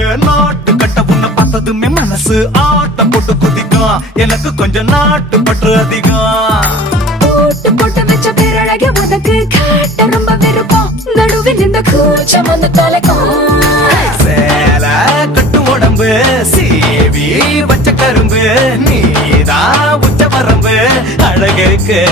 ஏன் நாட்டு கட்ட உன்னை பார்த்ததுமே மனசு ஆட்டம் போட்டு குதிக்கும். எனக்கு கொஞ்சம் நாட்டு பற்று அதிகம். போட்டு போட்டு வச்ச பேரழக உனக்கு காட்ட ரொம்ப விருப்பம். நடுவில் இந்த கூச்சம் வந்து தலைக்கும். சேல கட்டு உடம்பு சீவி வச்ச கரும்பு நீதான் உச்ச வரம்பு அழகுக்கு.